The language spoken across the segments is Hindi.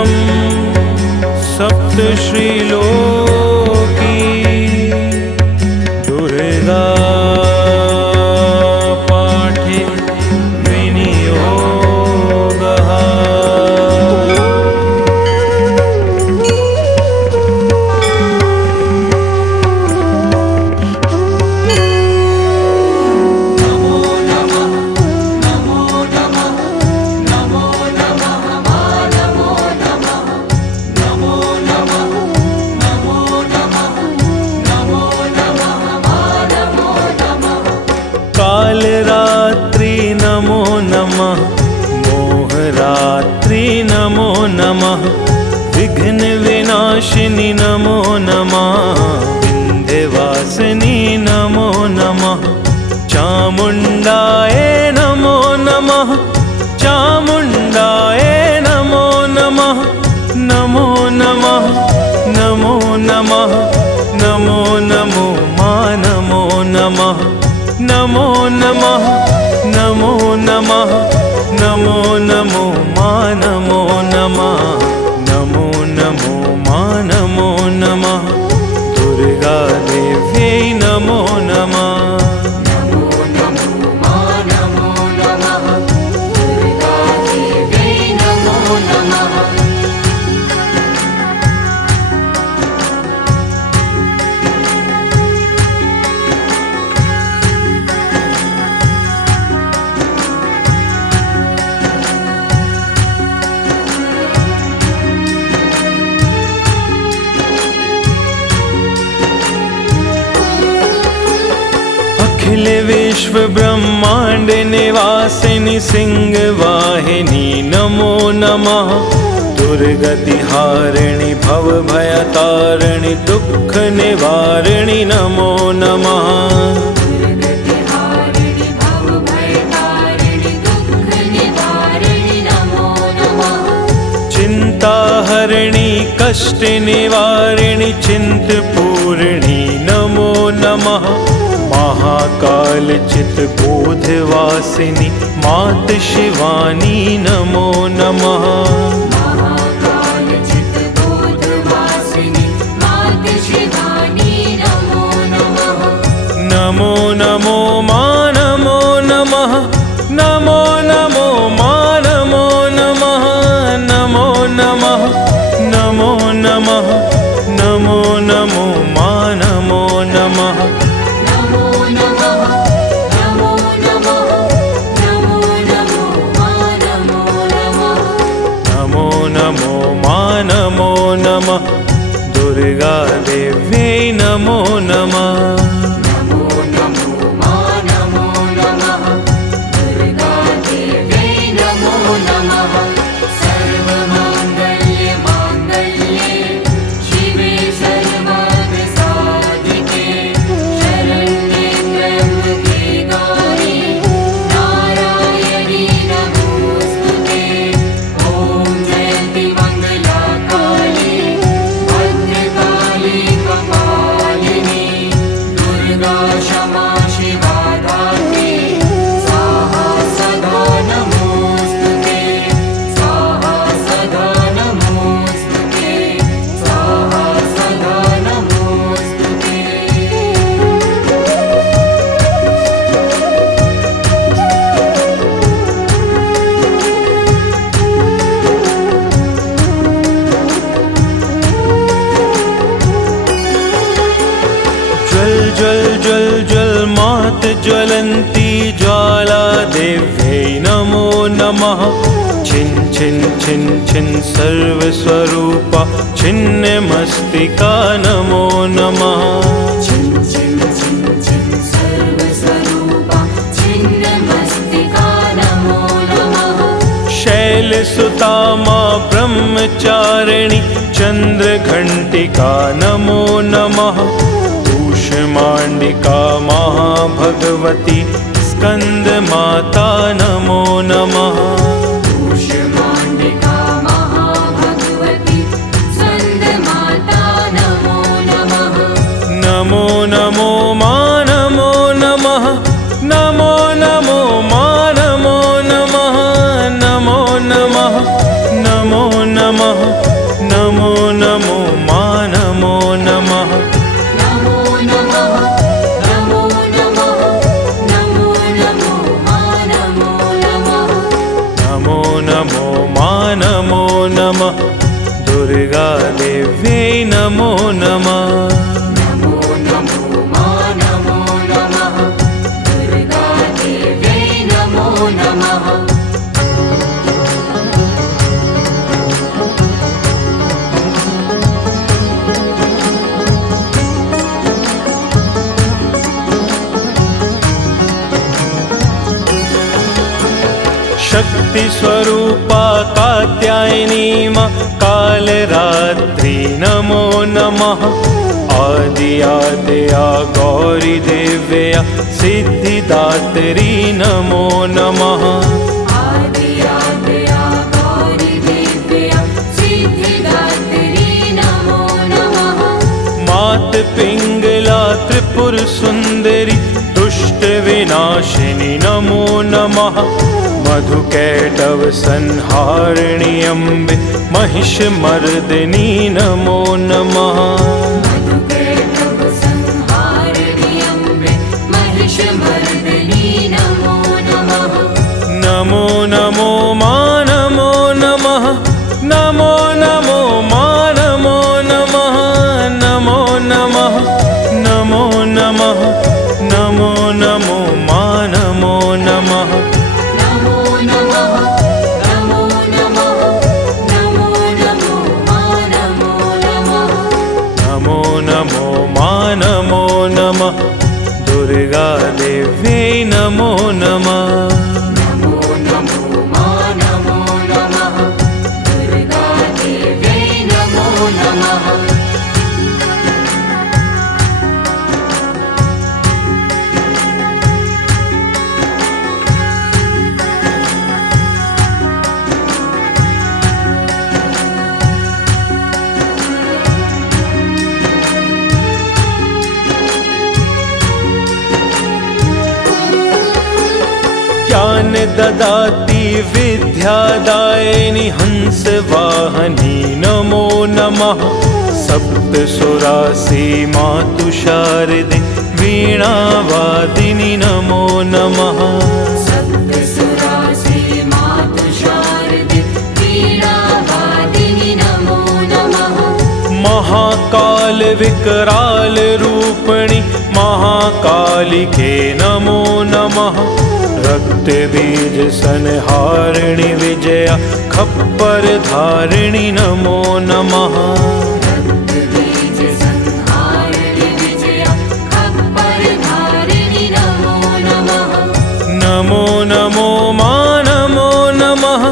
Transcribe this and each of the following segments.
एवं सप्तश्रीलोकी दुर्गा पाठे विनियोगः। कालरात्रि नमो नमः, मोहरात्रि नमो नमः, विघ्न विनाशिनी नमो नमः, विन्ध्यवासिनी नमो नमः, चामुण्डाय नमो नमः, चामुण्डाय नमो नमः, नमो नमः नमो नमः, नमो नमो मा नमो नमः, नमो नमः नमो नमः, नमो नमो मा नमो नमः, नमो नमो मा नमो नमः, दुर्गा देव्यै नमो नमः। अखिल विश्व ब्रह्मांड निवासिनी सिंह वाहिनी नमो नमः, दुर्गति हारिणी भव भय तारिणी दुख निवारिणी नमो नमः, चिंता हरिणी कष्ट निवारिणी चिंत पूर्णी नमो नमः, महाकाल चित बोधवासिनी मात शिवानी नमो नमः, महाकाल चित बोधवासिनी मात शिवानी नमो नमः, नमो नमो मा नमो नमः, नमो नमो मा नमो नमः, नमो नमः नमो नमः, नमो नमो मा नमो नमः, नमो नमः नमो नमः, नमो नमो मा नमो नमः, नमो नमो मा नमो नमः, दुर्गा देव्यै नमो नमः। नमो नमो मा नमो नमः, दुर्गा देव्यै नमो नमः, सर्वमङ्गल्ये माङ्गल्ये शिवे सर्वार्थसाधिके शरण्ये त्र्यम्बके गौरी नारायणी नमोऽस्तुते। ॐ जयन्ति मङ्गला काली भद्रकाली कपालिनी दुर्गा क्षमा शिवा धात्री स्वाहा सदा नमोऽस्तुते, स्वाहा सदा नमोऽस्तुते, स्वाहा सदा नमोऽस्तुते। ज्वल ज्वल ज्वल ज्वल मात ज्वलन्ती ज्वाला देव्यै नमो नमः, छिन् छिन् छिन् छिन् सर्वस्वरूपा छिन्नमस्तिका नमो नमः, छिन् छिन् छिन् छिन् सर्वस्वरूपा छिन्नमस्तिका नमो नमः, शैलसुता मा ब्रह्मचारिणी चन्द्रघण्टिका नमो नमः, कूष्माण्डिका महाभगवती स्कन्दमाता नमो नमः, कूष्माण्डिका महाभगवती स्कन्दमाता नमो नमः, नमो नमो मा नमो नमः, नमो नमो मा नमो नमः, नमो नमः नमो नमः, नमः दुर्गा देव्यै नमो नमः नमो नमो मा नमो नमः दुर्गा देव्यै नमो नमः शक्ति स्वरूपा कात्यायनी मां कालरात्रि नमो नमः आदि आद्या गौरी देव्या सिद्धिदात्री नमो नमः आदि आद्या गौरी देव्या सिद्धिदात्री नमो नमः मात पिंगला त्रिपुर सुंदरी दुष्ट विनाशिनी नमो नमः मधुकैटव संहारिणी अम्बे महिषमर्दिनी नमो नमः मधुकैटव संहारिणी अम्बे महिषमर्दिनी नमो नमः नमो नमो मा नमो नमः नमो नमो मा नमो नमः नमो नमः नमो नमः नमो नमो मा नमो नमः नमो नमः नमो नमः नमो नमो मा नमो नमः नमो नमो मा नमो नमः दुर्गा देव्यै नमो नमः नमो नमो मा नमो नमः दुर्गा देव्यै नमो नमः ज्ञान ददाति विद्यादायिनी हंस वाहनी नमो नमः सप्तसुरासी मातु शारदे वीणावादिनी नमो नमः सप्तसुरासी मातु शारदे वीणावादिनी नमो नमः महाकाल विकराल रूपिणी महाकालिके नमो नमः रक्त बीज संहारिणी विजया खप्पर धारिणी नमो नमः रक्तबीज संहारिणी विजया खप्पर धारिणी नमो नमः नमो नमो मा नमो नमः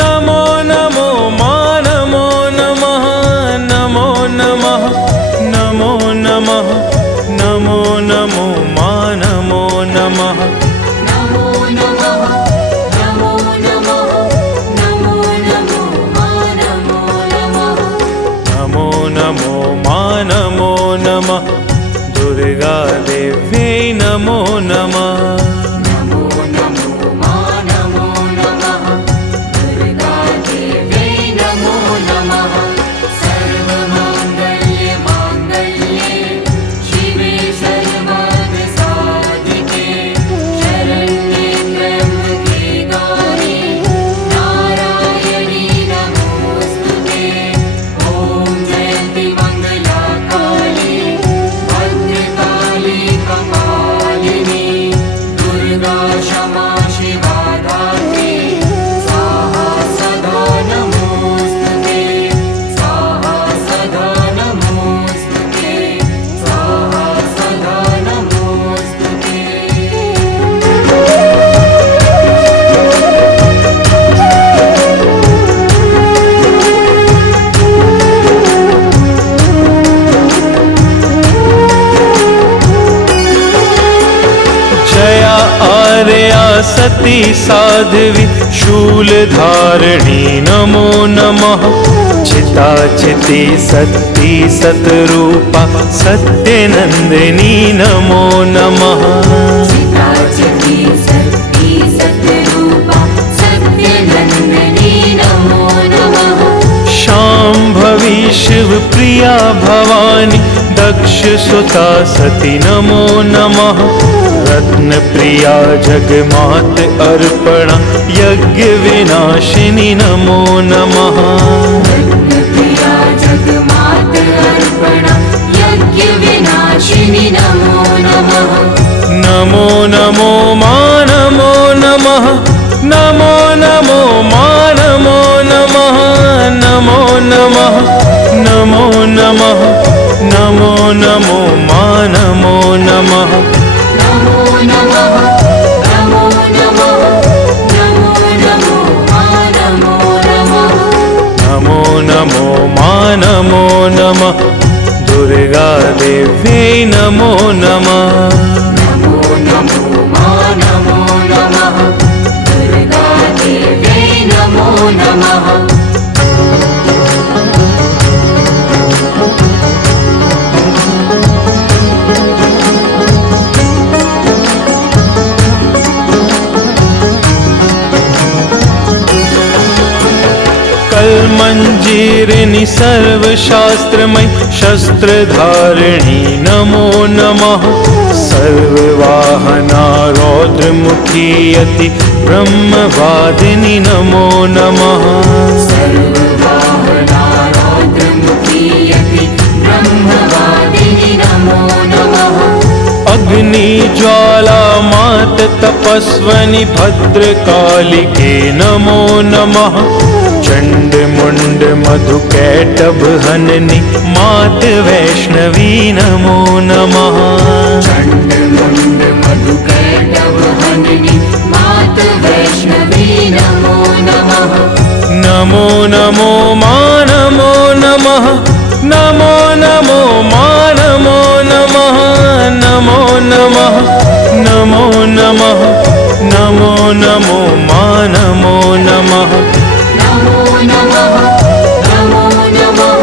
नमो नमो मा नमो नमः नमो नमः नमो नमः नमो नमो मा नमो नमः नमो नमः नमो नमः नमो नमो मा नमो नमः नमो नमो मा नमो नमः दुर्गा देव्यै नमो नमः नमो नमो मा नमो नमः दुर्गा देव्यै नमो नमः सर्वमाङ्गल्ये माङ्गल्ये शिवे सर्वार्थसाधिके शरण्ये त्र्यम्बके गौरी नारायणी नमोऽस्तुते ॐ जयन्ति मङ्गला काली भद्रकाली कपालिनी दुर्गा क्षमा शिवा धात्री स्वाहा सदा नमोऽस्तुते स्वाहा सदा नमोऽस्तुते स्वाहा सदा नमोऽस्तुते जया आर्या सती साध्वी शूलधारिणी नमो नमः चिता चिति सती सतरूपा सत्यनन्दिनी नमो नमः चिता चिति सती सतरूपा सत्यनन्दिनी नमो नमः शाम्भवी शिवप्रिया भवानी दक्ष सुता सती नमो नमः रत्नप्रिया जगमात अर्पणा यज्ञ विनाशिनी नमो नमः रत्नप्रिया जगमात अर्पणा यज्ञ विनाशिनी नमो नमः नमो नमो मा नमो नमः नमो नमो मा नमो नमः नमो नमः नमो नमः नमो नमो मा नमो नमः नमो नमः नमो नमः नमो नमो मा नमो नमः नमो नमो मा नमो नमः दुर्गा देव्यै नमो नमः नमो नमो मा नमो नमः दुर्गा देव्यै नमो नमः कल्मञ्जीरिणि सर्वशास्त्रमयि शस्त्रधारिणी नमो नमः सर्ववाहना रौद्रमुखी अति ब्रह्मवादिनी नमो नमः सर्ववाहना रौद्रमुखी अति ब्रह्मवादिनी नमो नमः अग्निज्वाला मात तपस्वनि भद्रकालिके नमो नमः चण्डमुण्ड मधुकैटभ हननि मात वैष्णवी नमो नमः चण्डमुण्ड मधुकैटभ हननि मात वैष्णवी नमो नमः नमो नमो मा नमो नमः नमो नमो मा नमो नमः नमो नमः नमो नमः नमो नमो मा नमो नमः नमो नमः नमो नमः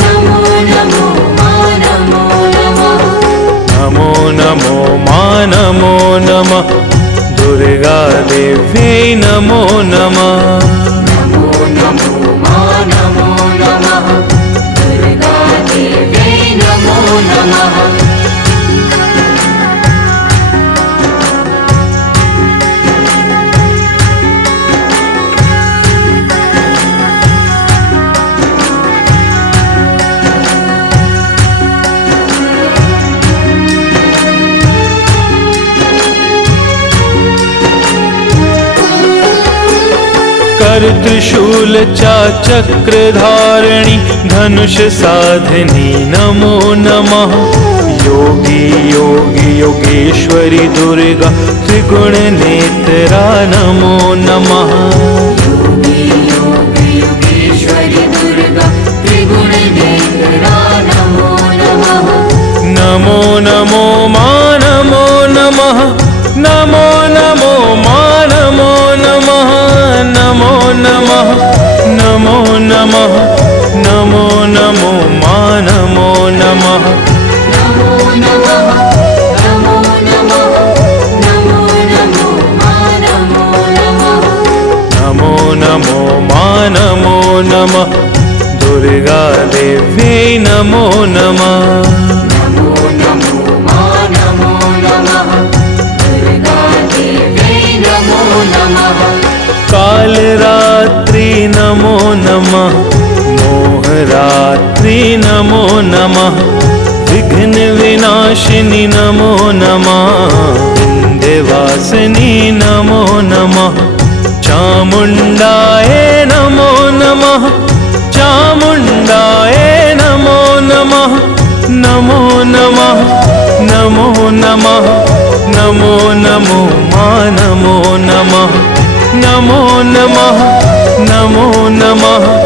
नमो नमो मा नमो नमः नमो नमो मा नमो नमः दुर्गा देव्यै नमो नमः नमो नमो मा नमो नमः दुर्गा देव्यै नमो नमः कर त्रिशूल चाचक्रधारिणी धनुष साधनी नमो नमः योगी योगी योगेश्वरी दुर्गा त्रिगुण नेत्रा नमो नमः योगी योगी योगेश्वरी दुर्गा त्रिगुण नेत्रा नमो नमः नमो नमो मा नमो नमः नमो नमो मा नमो नमः नमो नमः नमो नमः नमो नमो मा नमो नमः नमो नमः नमो नमः नमो नमो मा नमो नमः नमो नमो मा नमो नमः दुर्गा देव्यै नमो नमः नमो नमो मा नमो नमः दुर्गा देव्यै नमो नमः कालरात्रि नमो नमः मोहरात्रि नमो नमः विघ्न विनाशिनी नमो नमः विन्ध्यवासिनी नमो नमः चामुण्डाय नमो नमः चामुण्डाय नमो नमः नमो नमः नमो नमः नमो नमो मा नमो नमः नमो नमः नमो नमः